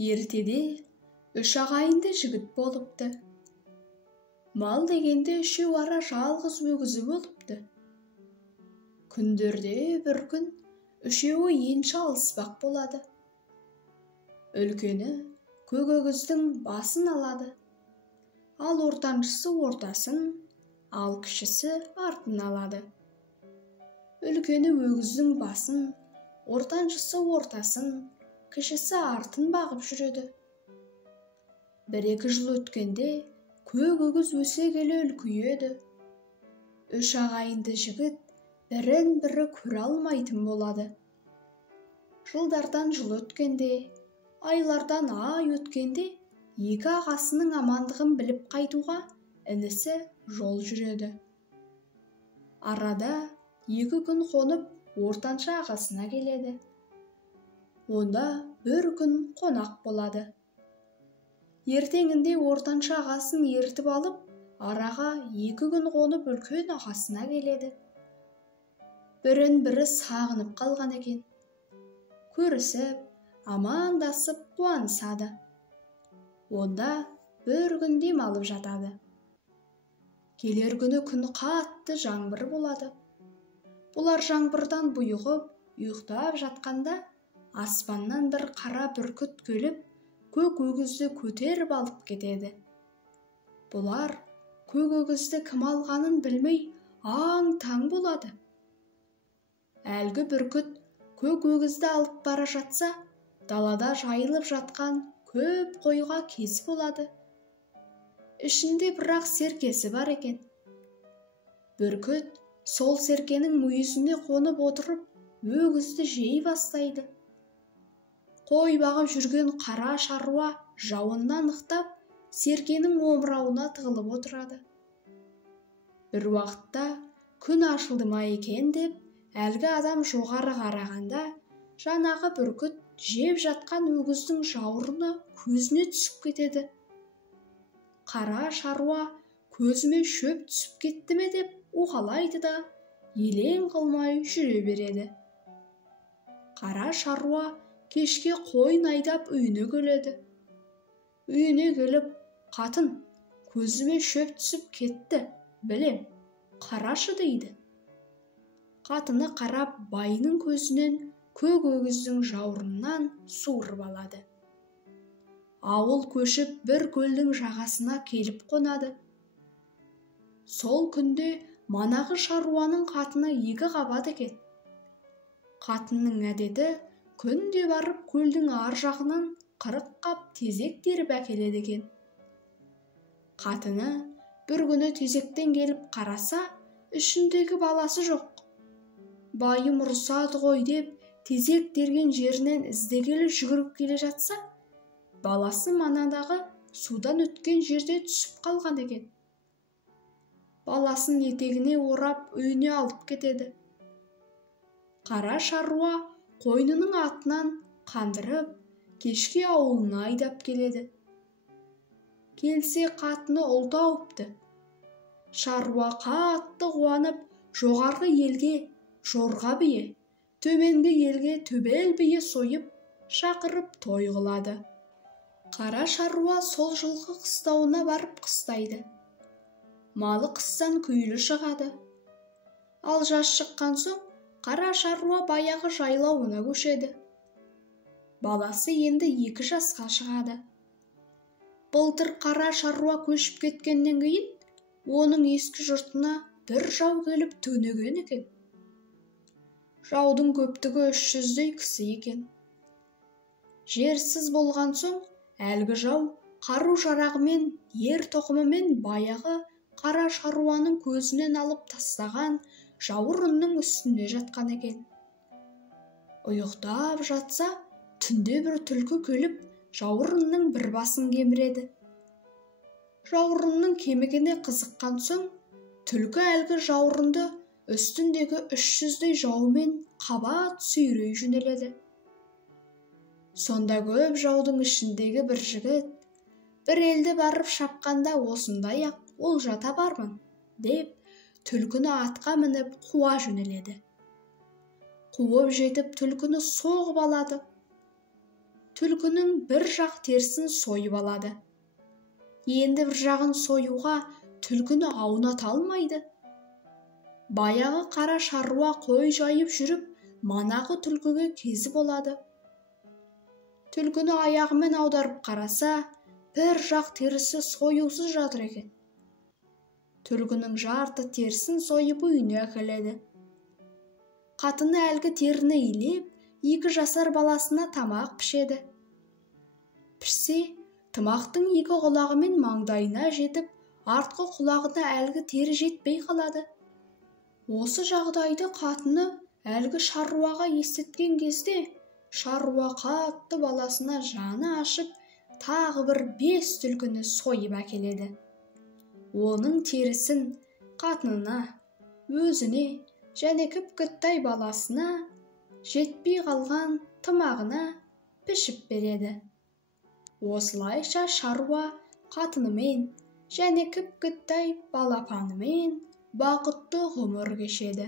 Ертеде үш ағайынды жігіт болыпты. Мал дегенде үшеу ара жалғыз өгізі болыпты. Күндерде бір күн үшеуі енші алыспақ болады. Үлкені көк өгіздің басын алады, ал ортаншысы ортасын, ал кішісі артын алады. Үлкені өгіздің басын, ортаншысы ортасын, кішісі артын бағып жүреді. Бір-екі жыл өткенде көк өгіз өсе келе үлкейеді. Үш ағайынды жігіт бірін-бірі көре алмайтын болады. Жылдардан жыл өткенде, айлардан ай өткенде, екі ағасының амандығын біліп қайтуға інісі жол жүреді. Арада 2 күн қонып, ортаншы ағасына келеді. Онда бір күн қонақ болады. Ертеңінде ортаншы ағасын ертіп алып, араға 2 күн қонып үлкен ағасына келеді. Бірін-бірі сағынып қалған екен. Көрісіп, амандасып қуанысады. Онда бір күн демалып жатады. Келер күні күн қатты жаңбыр болады. Бұлар жаңбырдан бұйығып, ұйықтап жатқанда, аспаннан бір қара бүркіт келіп, көк өгізді көтеріп алып кетеді. Бұлар көк өгізді кім алғанын білмей, аң-таң болады. Әлгі бүркіт көк өгізді алып бара жатса, далада жайылып жатқан көп қойға кез болады. Ішінде бірақ серкесі бар екен. Бүркіт сол серкенің мүйізіне қонып отырып, өгізді жей бастайды. Қой бағып жүрген қара шаруа жауыннан ықтап, серкенің омырауына тығылып отырады. Бір уақытта күн ашылды ма екен деп, әлгі адам жоғары қарағанда, жаңағы бүркіт жеп жатқан өгіздің жауырыны көзіне түсіп кетеді. Қара шаруа көзіме шөп түсіп кетті ме деп уқалайды да, елең қылмай жүре береді. Қара шаруа кешке қойын айдап үйіне келеді. Үйіне келіп, қатын, көзіме шөп түсіп кетті, білем, қарашы дейді. Қатыны қарап, байының көзінен көк өгіздің жауырынынан суырып алады. Ауыл көшіп бір көлдің жағасына келіп қонады. Сол күнде манағы шаруаның қатыны 2 қабат екен. Қатынның әдеті күнде барып көлдің ар жағынан 40 қап тезек теріп әкеледі екен. Қатыны бір күні тезектен келіп қараса, ішіндегі баласы жоқ. Байым ұрысады ғой деп, тезек терген жерінен іздегелі жүгіріп келе жатса, баласы манадағы судан өткен жерде түсіп қалған екен. Баласын етегіне орап үйіне алып кетеді. Қара шаруа қойнының атынан қандырып, кешке ауылына айдап келеді. Келсе қатыны ұл тауыпты. Шаруа қатты қуанып, жоғарғы елге жорға бие, төменгі елге төбел бие сойып, шақырып той қылады. Қара шаруа сол жылғы қыстауына барып қыстайды. Малы қыстан күйлі шығады. Ал жаз шыққан соң, қара шаруа баяғы жайлауына көшеді. Баласы енді 2 жасқа шығады. Былтыр қара шаруа көшіп кеткеннен кейін, оның ескі жұртына бір жау келіп төнеген екен. Жаудың көптігі 300-дей кісі екен. Жерсіз болған соң, әлгі жау қару-жарағымен, ер тоқымымен баяғы қара шаруаның көзінен алып тастаған жауырынның үстінде жатқан екен. Ұйықтап жатса, түнде бір түлкі келіп, жауырынның бір басын кеміреді. Жауырынның кемігіне қызыққан соң, түлкі әлгі жауырынды үстіндегі 300-дей жаумен қабат сүйрей жөнеледі. Сонда көп жаудың ішіндегі бір жігіт, бір елді барып шапқанда осындай-ақ олжа табармын, деп, түлкіні атқа мініп қуа жөнеледі. Қуып жетіп түлкіні соғып алады. түлкінің бір жақ терісін сойып алады. Енді бір жағын союға түлкіні ауната алмайды. Баяғы қара шаруа қой жайып жүріп, манағы түлкіге кезі болады. Түлкіні аяғымен аударып қараса, бір жақ терісі союсыз жатыр екен. Түлкінің жарты терісін сойып үйіне әкеледі. Қатыны әлгі теріні илеп, 2 жасар баласына тамақ пішеді. Пішсе, тымақтың 2 құлағымен маңдайына жетіп, артқы құлағына әлгі тері жетпей қалады. Осы жағдайды қатыны әлгі шаруаға естіткен кезде, шаруа қатты баласына жаны ашып, тағы бір 5 түлкіні сойып әкеледі. Оның терісін қатынына, өзіне және кіп-кіттай баласына, жетпей қалған тымағына пішіп береді. Осылайша шаруа қатынымен және кіп-кіттай балапанымен бақытты ғұмыр кешеді.